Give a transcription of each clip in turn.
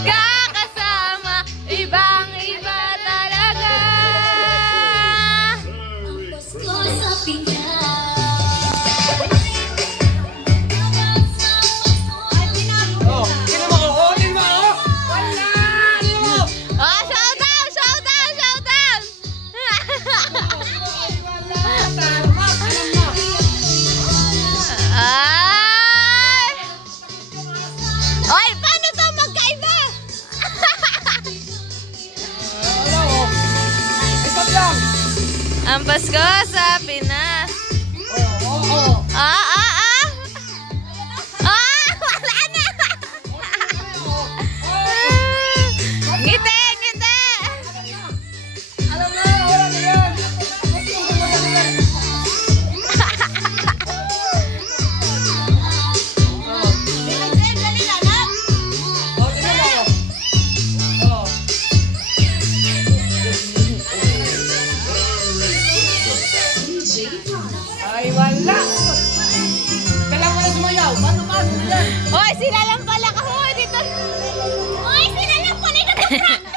Kakasama, ibang-iba talaga. Ang Pasko sa Pinas. Wala na. Ngiti, ngiti. Alam na, wala na yan. Ay, wala! Kailangan mo na sumayaw! Paano ka? Hoy, sila lang pala ka! Hoy, dito! Hoy, sila lang pala! Nag-practice!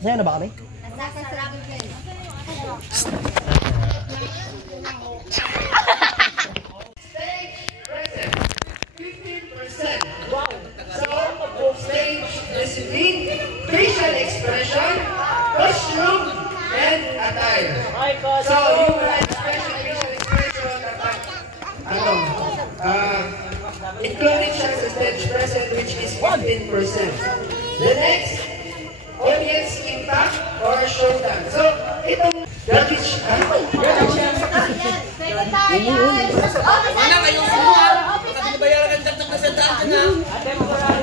Sa'yo na ba kami? Stage present, 15%. Wow! So, stage discipline, facial expression, costume, and attire. So, human expression, facial expression, including siya sa stage present, which is 15%. The next, audience impact or showdown. So, itong garbage,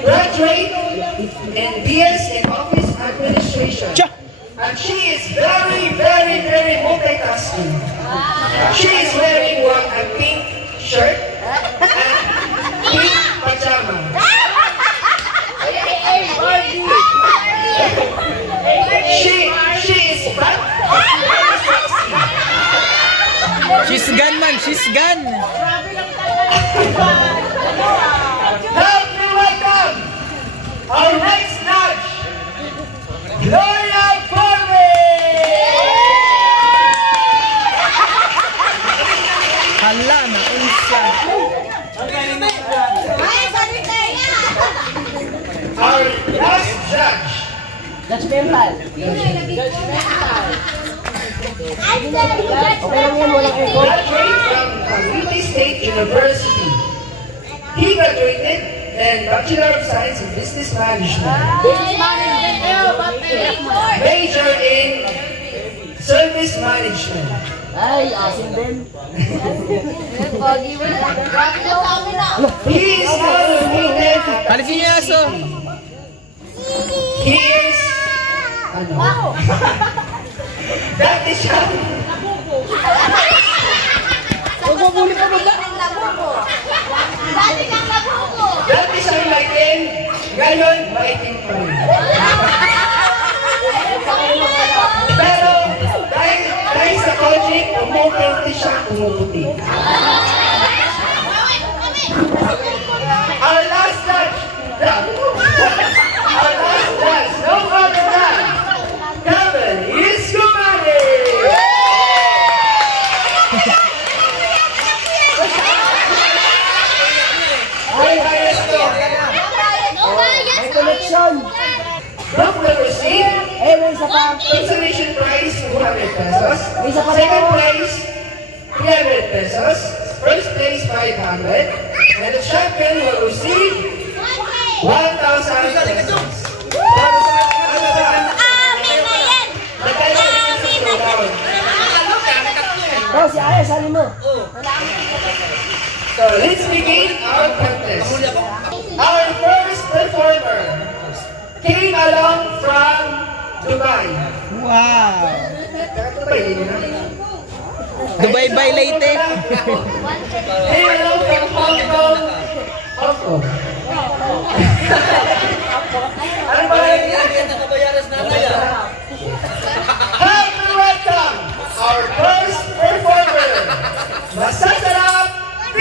graduate in BS in Office Administration. And she is very, very, very multitasking. She is wearing a pink shirt and pink pajama. She is fat. She's gone, man. She's gone. Now we welcome our next judge, Gloria Forme. Hala na, unsa. Our last judge, Judgmental. graduate from Cavite State University. He graduated in Bachelor of Science in Business Management. Major in Service Management. Ay, asin din. He is now located at Alisin niya aso. He is that is siya. Magbubuli ka ba? That is ang maitim. Ngayon, maitim pa rin. Pero dahil sa coaching, umupunti siya, umupunti. Our last judge, no other than Kevin Iscumani. May connection. Brooke will receive May isa pa. consolation prize 200 pesos. May isa pa Second rin. place 300 pesos. First place 500. And the champion will receive 1,000 pesos. Oh, si Aya, sali mo. So let's begin our contest. Our first performer came along from Dubai. Wow. Dubai by Leyte. Came along from Hong Kong. Hong Kong. Ano ba yan? Happy welcome our first performer, Masasarap P!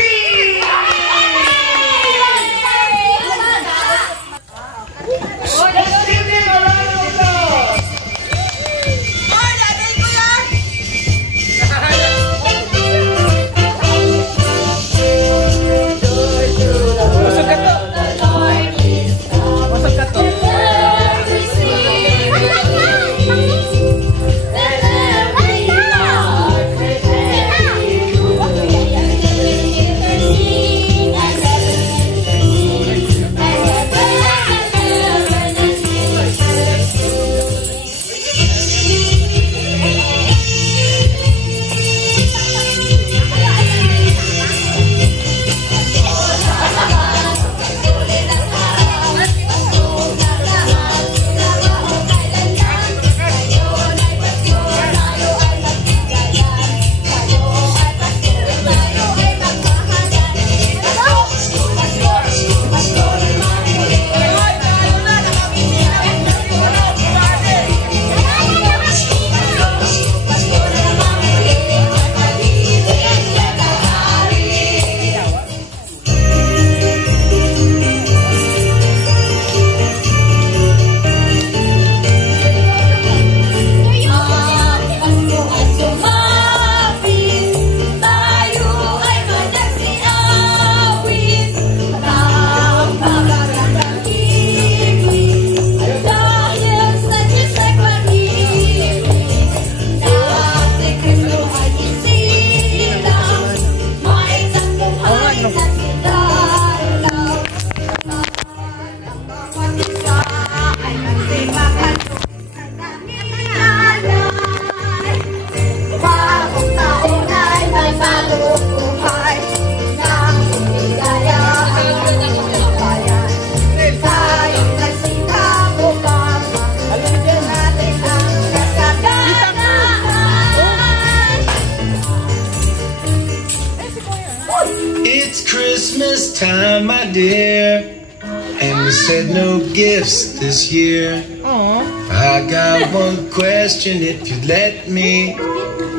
Christmas time, my dear, and we said no gifts this year. I got one question, if you'd let me.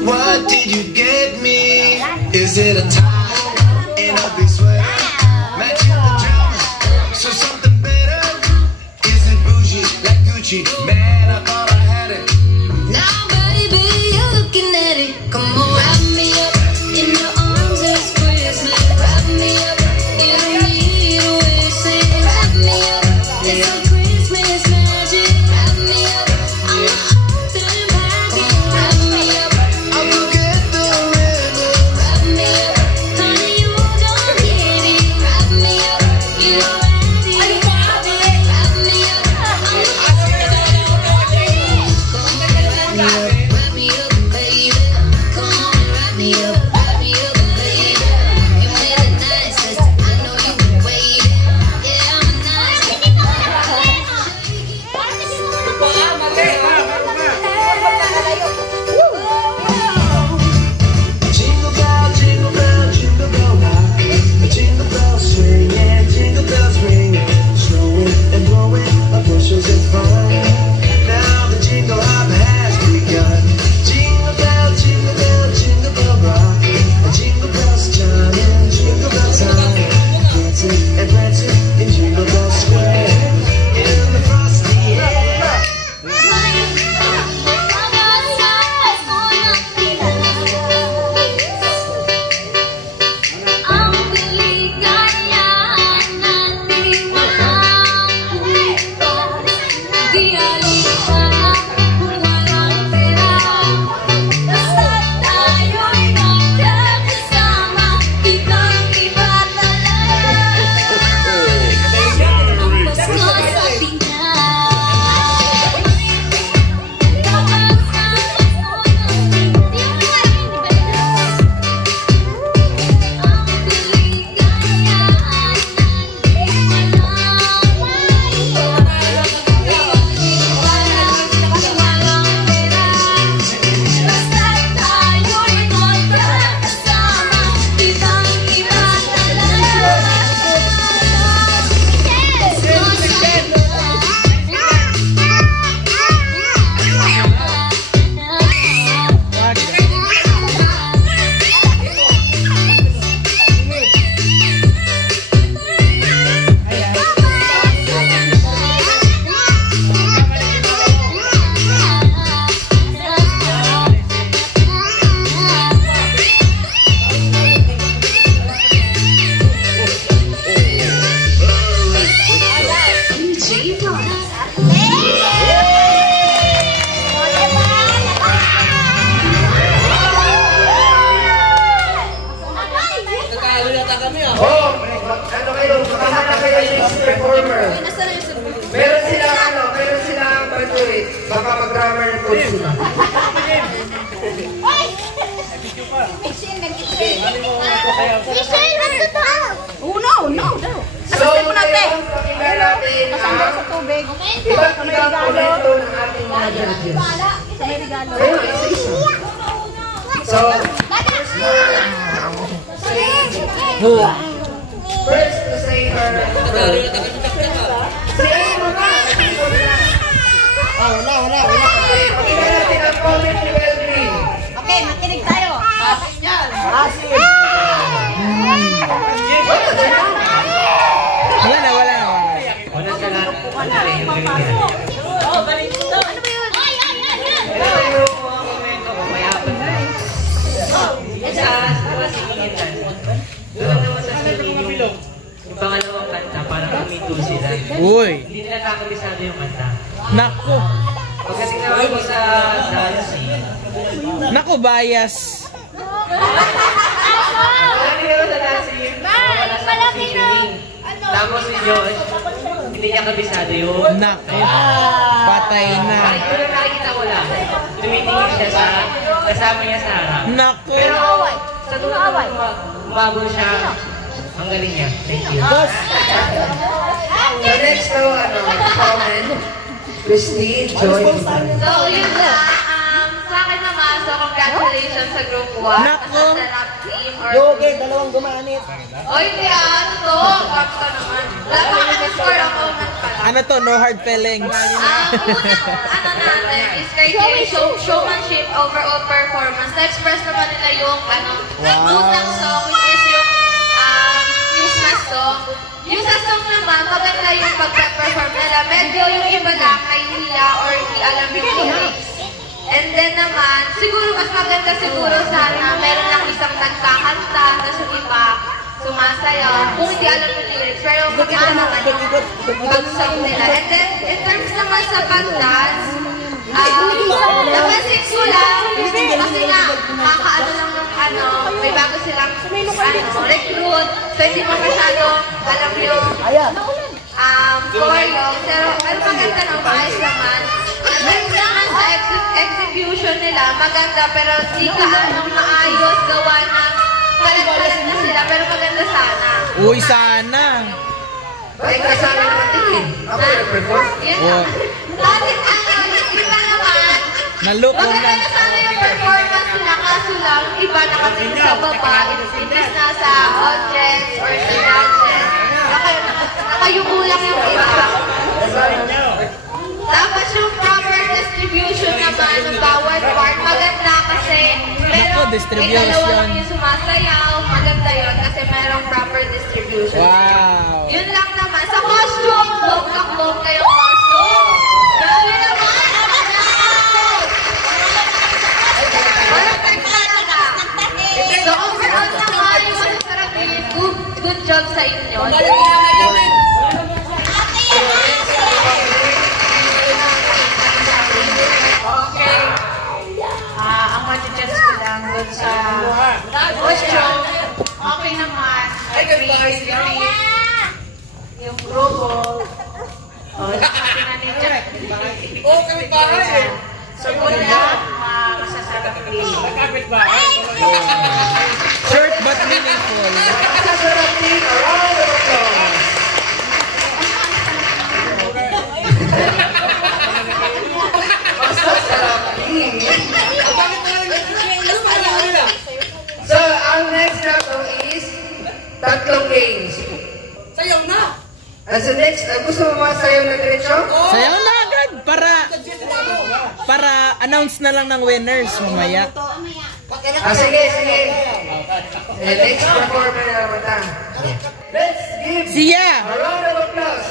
What did you get me? Is it a tie and a big sweater? Matching the pajamas, so something better? Is it bougie like Gucci? Man, I thought I had it. Now, baby, you're looking at it. Come on, wrap me up in your arms. It's Christmas. Wrap me up. You don't need a way to say it. Wrap me up. It's a Christmas magic. Wrap me up. I'm a hot and happy. Wrap me up. I'll forget the river. Wrap me up. Honey, you don't get it. Wrap me up. You don't ready. Wrap me up. I'm a hot and happy. Come on, wrap me up. Wrap me up, baby. Come on, wrap me up. Wrap me up, baby. You made it nice, sister. I know you've been waiting. Yeah, I'm nice. Jingle bell, jingle bell, jingle bell rock. Jingle bells swing and jingle bells ring. Snowing and blowing up bushels of fun. Now the jingle hop has begun. Jingle bell, jingle bell, jingle bell rock. Jingle bells chime, jingle bell time. Dancing and prancing in Jingle Bell Square. In the frosty air. Ang kaligayahan nating mahamputan. Di alisa kung walang pera. Basta't tayo'y magkakasama. Ibang-iba talaga. Ang Pasko sa Pinas. Oh, ano kayo? Makahana kayo yung performer. Meron silang banduit. Baka mag-drummer ng coach sila. So, ngayon, pakinggan natin ang iba't ibang komento ng ating mga judges. Ayun, isa-isa. So, first to say her word. Say mo na! Wala. Pakinggan natin ang comment ni Well Green. Okay, makinig tayo. Wala na. Yung pangalawang kanta, parang kumito sila. Uy. Hindi nila kakabisado yung kanta. Naku. Pagdating naman ko sa dancing, Naku, bias. pagdating naman sa dancing, wala sa featuring. Tapos si Josh, hindi niya kabisado yun. Naku. Patay na. Pero nakikita ko lang, tumitingin siya sa kasama niya sa harap. Naku. Pero sa tulad ng umabol siya, ang galing niya. Thank you. Boss. So next to, comment. Christine Joy. So, yun na. Sa akin naman, so congratulations sa group 1. Nako. Masasarap team or... Yogi, dalawang gumanit. O hindi ano to? Kapta naman. Dapat nag-score ako man pala. Ano to? No hard feelings. Unang natin is criteria showmanship, overall performance. Na-express naman nila yung unang song, which is yung Christmas song. Yung sa song naman, maganda yung pag-perform nila. Medyo yung iba lang ay hila or hindi alam yung lyrics. And then naman, siguro mas maganda siguro sana meron lang isang nagkakanta, tapos yung iba sumasayaw. Kung hindi alam yung lyrics, pero maganda naman yung pag-song nila. And then, in terms naman sa pag-dance, napansin ko lang, kasi nga, kakaano lang yung may bago silang recruit, so hindi mo masyado alam yung choreo, pero maganda na, maayos naman. At naman sa execution nila, maganda, pero di ka maayos gawa na palat-palat na sila, pero maganda sana. Uy, sana. Ay, kasama naman din. Ako nag-perform. Yun naman. Bakit iba naman? Naloko na. Maganda sana yung performance nila, kaso lang, iba nakatingin sa baba, imbis na sa audience or sa judges. Nakayuko lang yung iba. Tapos yung proper distribution naman ng bawat part, maganda kasi merong may dalawa lang yung sumasayaw, maganda yun kasi merong proper distribution. Wow. Yun lang naman. Sa costume, bongga-bongga yung costume. Grabe naman! Perfect talaga. So overall naman, yung masasarap yun, good job sa inyo. Ang matichats ko lang doon sa costume, okay naman. Yung grupo. Oo, kami bahay eh. So, una, masasarap din. Short but meaningful. Masasarap din. A round of applause. Masasarap din. So, ang next na to is tatlong games. Sayaw na! As the next, gusto mo masayaw na diretso? Sayaw na agad para announce na lang ng winners mamaya. Sige, sige. Next performer na naman ta. Let's give Siya! a round of applause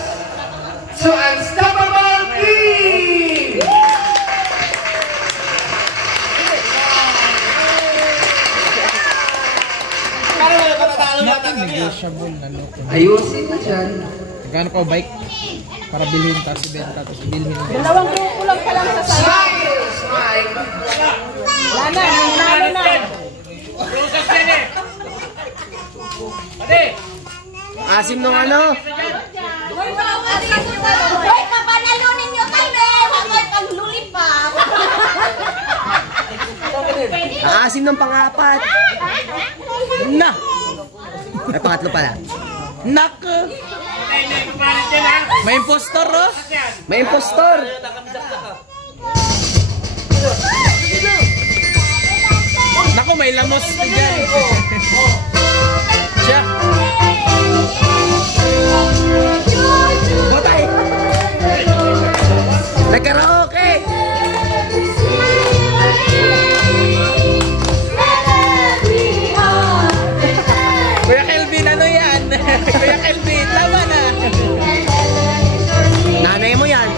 to Unstoppable Team! Negotiable na loko. Ayusin mo dyan. Gano'n ko bike? Para bilhin tapos ibenta tapos bilhin. Dalawang grupo lang pala sa Smile! Smile! Lana na. Asim nung ano? Hoy, kapanalunin nyo kami! Huwag kang lulipat! Aasim ng pangapat. Na! Ay, pangatlo pala. Nak! May impostor, oh! May impostor. Naku, may lamos ka dyan. Siya! Botay. Nagkaraoke. Kuya Kelvin, ano yan? Kuya Kelvin, tama na! Nanay mo yan.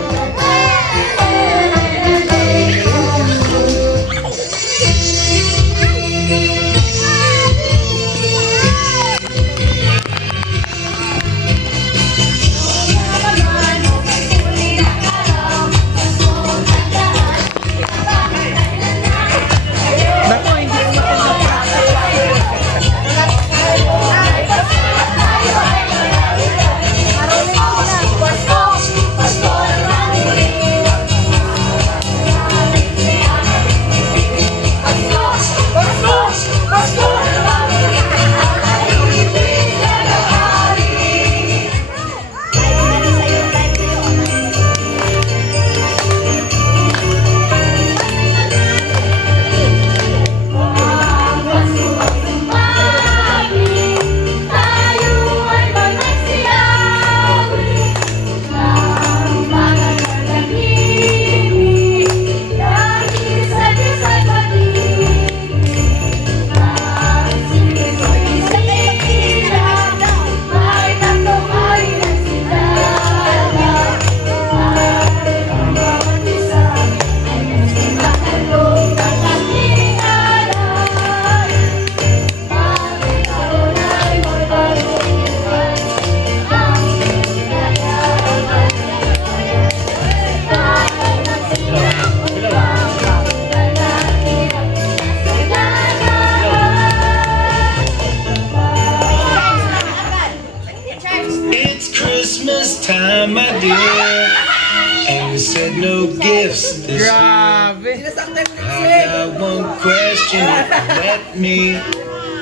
question it. Let me.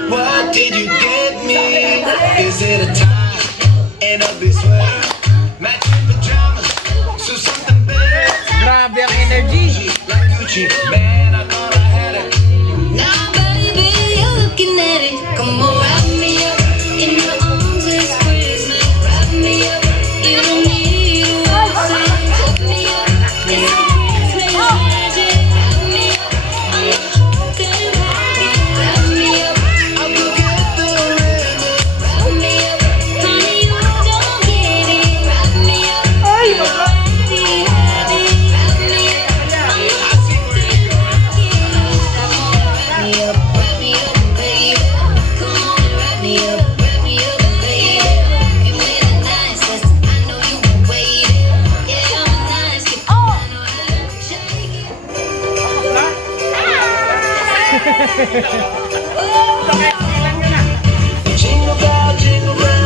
What did you get me? Is it a tie and a big sweater? Matching pajamas, so something better. Grabe ang energy. Like Gucci, man, I thought I had it. Now, baby, you're looking at it. Come on, wrap me up in your arms. It's Christmas. Wrap me up. You don't need a word. Wrap me up. It's a Christmas magic. Wrap me up. I'm the open packet. Wrap me up. I'll go get the ribbon. Wrap me up. Honey, you don't get it. Wrap me up. You already have it. Wrap me up. I'm the open packet. Wrap me up. Wrap me up, baby. Come on and wrap me up. Wrap me up, baby. Give me the nice test. I know you were waiting. Yeah, I'm a nice kid. I know how to shake it. Jingle bell, jingle rock.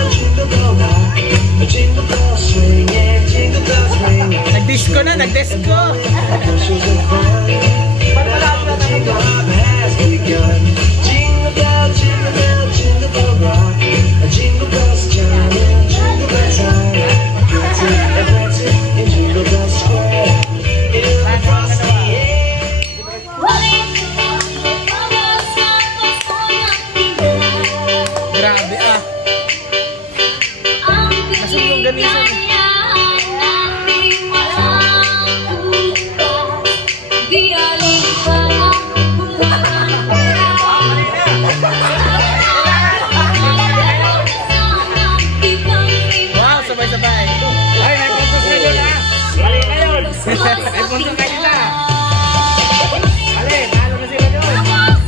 Jingle bell swing, yeah, jingle bells ring. Nag-disco na, nag-disco. Bushels of fun. Now the jingle hop has begun. Jingle bell, jingle bell rock. Jingle bells chime, jingle bell time. Prancing in Jingle Bell Square. In the frosty air. Grabe ah. Nasaan yung ganito? Wow, sabay-sabay. Ay, may puntos na yun ha. Bali na yun. May puntos na yun ha. Bali, talo na sila yun.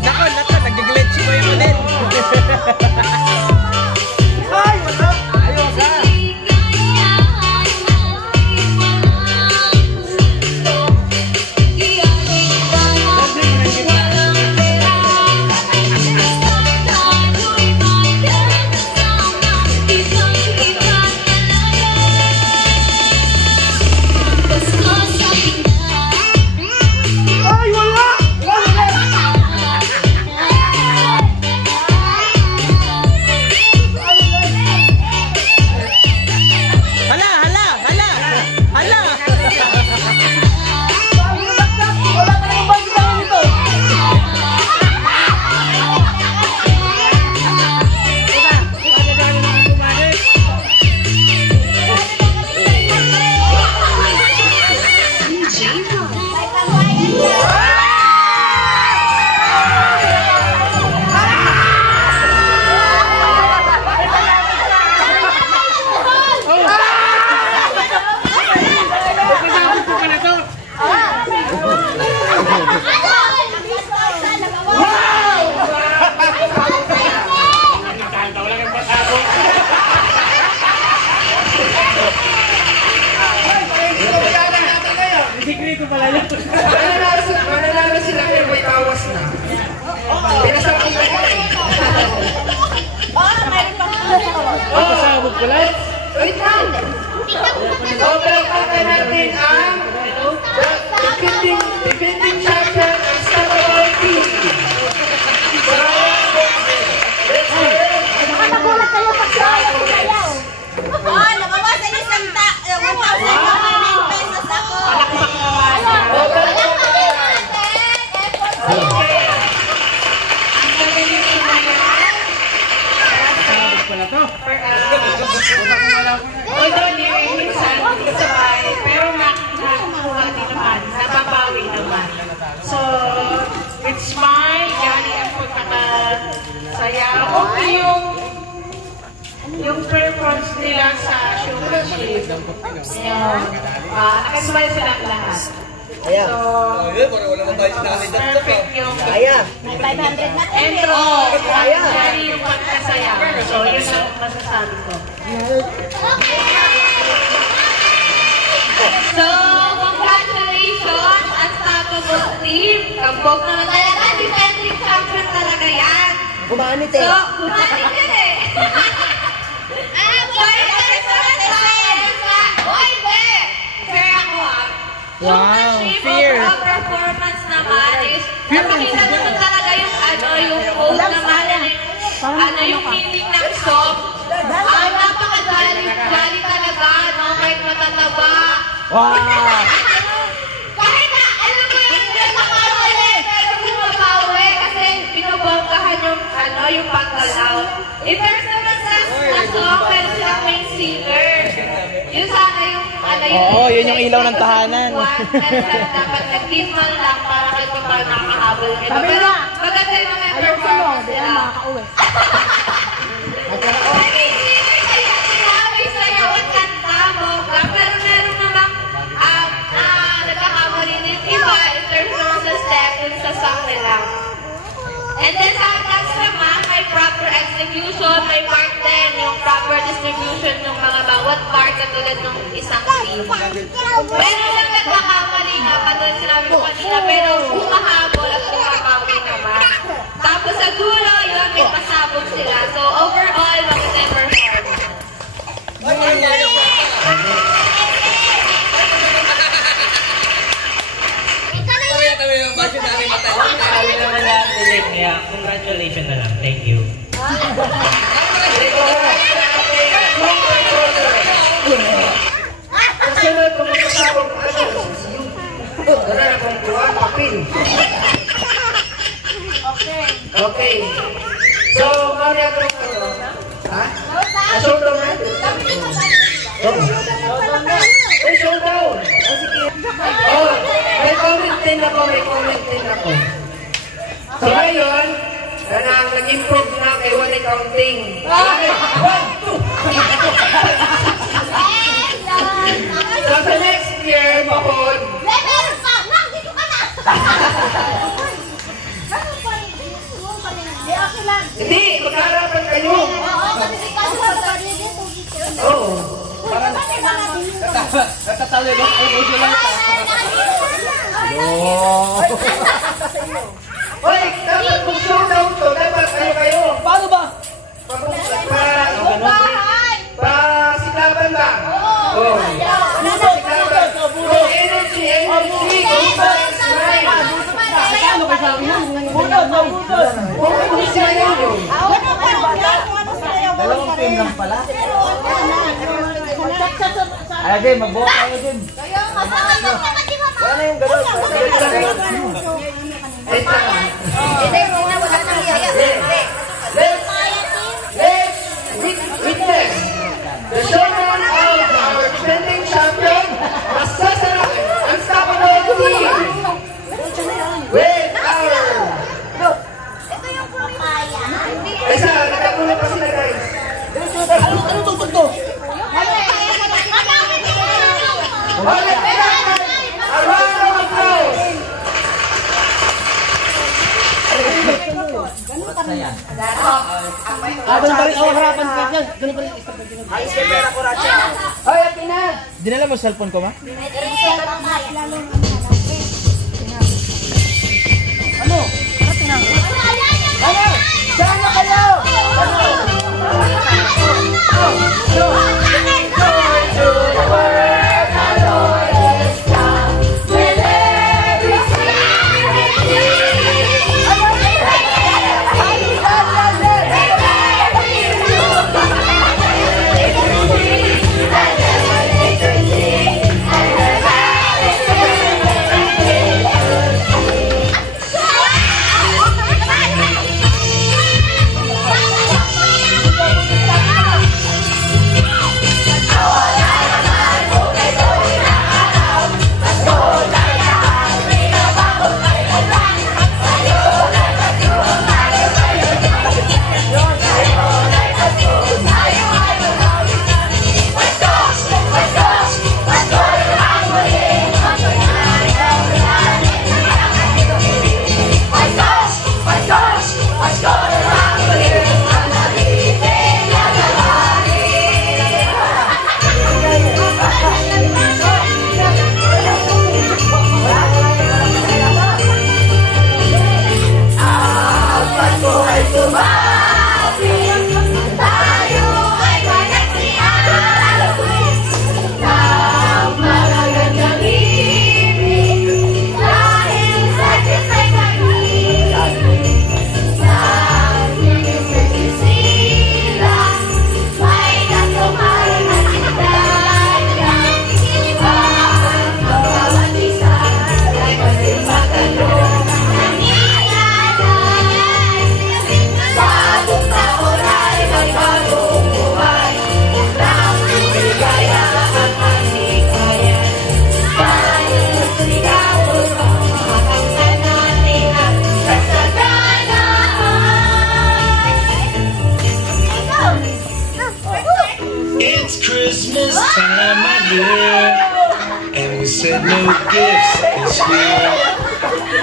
Nako, nag-glitch ko yung model. Ay, wala. Ayos ha. Ay, wala. Hala, hala, hala. Hala. Wala ka nang bangsa nito. Sikreto pala yun. Mananalo sila pero may tawas na. Pinasabog ko eh. Pasabog ko lang. Wait lang. Sobrang kaka natin ang defending champion ang Star Team. Nagulat kayo pag sayaw. Nabawasan yung 1,000 pesos ako. Pala to. Although minsan sabay, pero nakuha din naman, nababawi naman. So, it's fine, galing ang pagkakasaya. Okay yung performance nila sa showmanship. Nakasabay sila lahat. So, perfect yung 500 na intro, nangyari yung pagkasaya. So, yun ang masasabi ko. So, congratulations, Unstoppable Team. Kambog na talaga, defending champion talaga yan. Kumanit eh. So, kumain yun eh. Wow, fear. Performance naman is, napakita naman yung quote naman, yung meaning ng song. Napaka-jolly talaga, no? Kahit matataba. Wow! Kahit na, alam mo yun, nakakawali, pero bumabawi kasi binubonggahan yung pagkalaw. If there's a success na song, pero siya main singer. Yun sana yung, Oo, yun yung ilaw ng tahanan. Pero dapat nag-team man lang para kahit pa paano nakakahabol nito. Pero maganda yung mga performance nila. Okay, sinabi sa'yo at kanta mo, pero meron namang nagkakamali din iba in terms of sa step dun sa song nila. And then sa dance naman, may proper execution, may part din yung proper distribution ng mga bawat part katulad ng isang scene. Pero lang nagkakamali nga, katulad sinabi ko kanina, pero humahabol at humabawi naman. Tapos sa dulo, yun, may pasabog sila. So overall, maganda yung performance. Kaya, congratulations na lang. Thank you. Kasunod kung magkasabog wala na kong kuha, papil. Okay. So, Maria Cruz, ha? Showdown na? May showdown. Oh, may comment din ako. So, ngayon, nag-improve na kay Wally Counting. 1, 2! So, sa next year, Mahon. Meron pa! Nandito ka na! Hindi, magkarapan kayo. Oo. Natatali ba? Hoy, dapat mag-showdown to. Dapat kayo. Paano ba? Pasikapan ba? Oo. Pasikapan. Energy. Good vibes, right? Kung siya yun. Dalawang team lang pala. Ay, din, magbuha kayo din. Wala na yung gano'n. Let's witness the showdown of our defending champion, Masasarap Unstoppable Team, with our... Isa, nagkakulang pa sila guys. Ano to? A round of applause. Ganun pa rin, harapan ka dyan. Ganun pa rin. Hoy, Atina. Dinala mo cellphone ko, ma? Ano? Saan na kayo? man with gifts is here.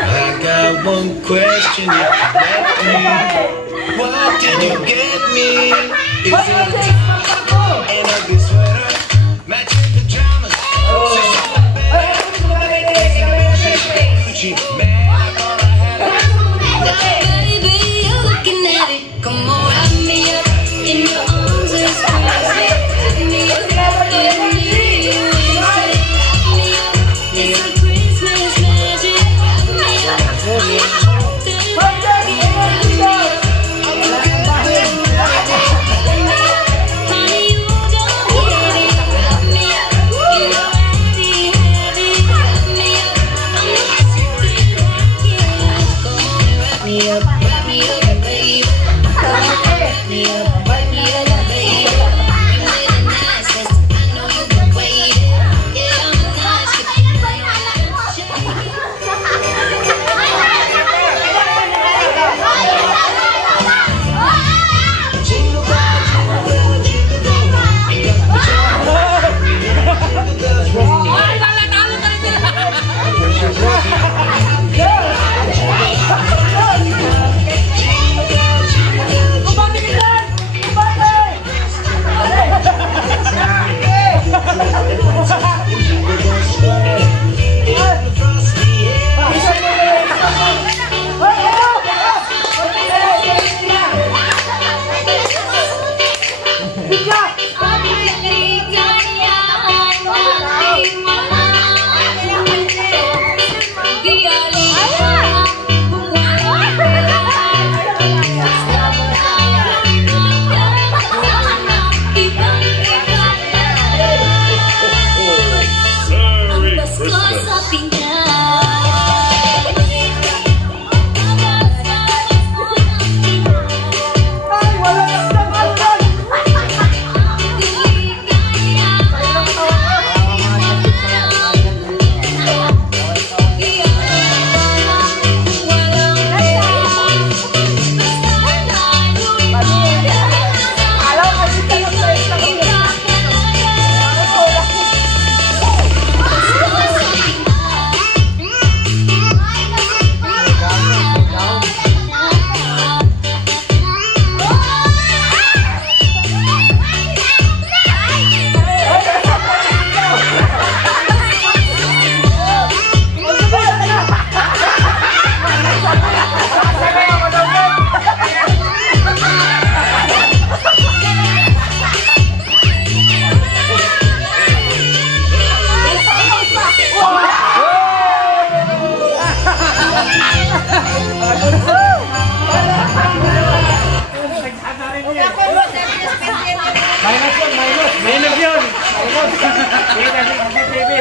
I got one question if you let me. What did you get me? Is it a tie and ugly sweater? Matching pajamas. Gucci, man, I thought I had it. Baby, you're looking at it. Come on, wrap me up in your arms and squeeze me. Take me up, let me hear you say. Wrap me up, it's a Christmas magic. Wrap me up, honey, you don't get it. Wrap me up, you already had it. Wrap me up, I'm not sitting like it. Come on and wrap me up, baby. Come on, wrap me up, baby. You made it nice, listen, I know you've been waiting. Yeah, I'm a nice kid. Jingle bell, jingle bell, jingle bell rock. You got the joy. Jingle bells ring. Precious rock. Jingle bells swing. In the frosty air.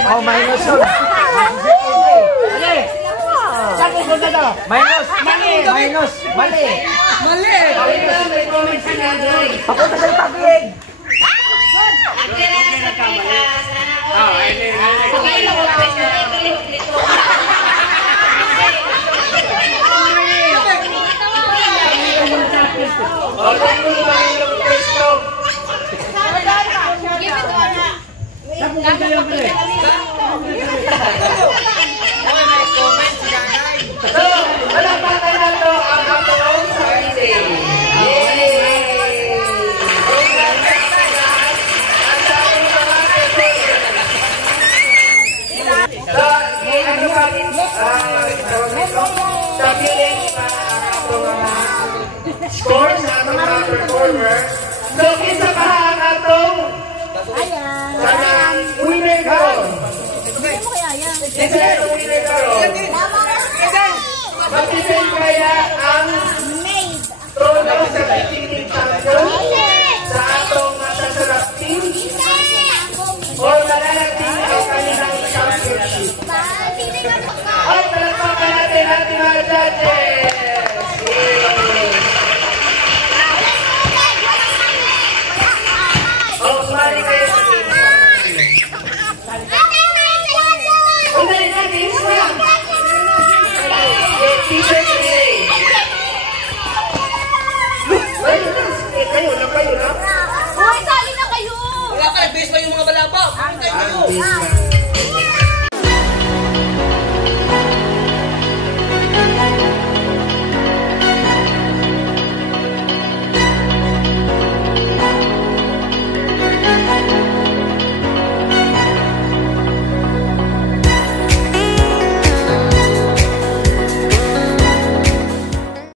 Oh, minus yun. Saan pupunta to? Minus. Mali. Minus. Mali. Mali. May comments ka nga doon. Papunta sa tabig. Scores sa mga performer. So, isa pa ang atong kanang winner karon. Isa ang winner karon. Mag-defend kaya ang trono sa Pilipinas champion sa atong masasarap team o mananatili ang kanilang championship. At palakpakan natin ating mga judges. Kayo na. Uy, sali na kayo! Wala ka, nag-base pa yung mga balabak. Ang base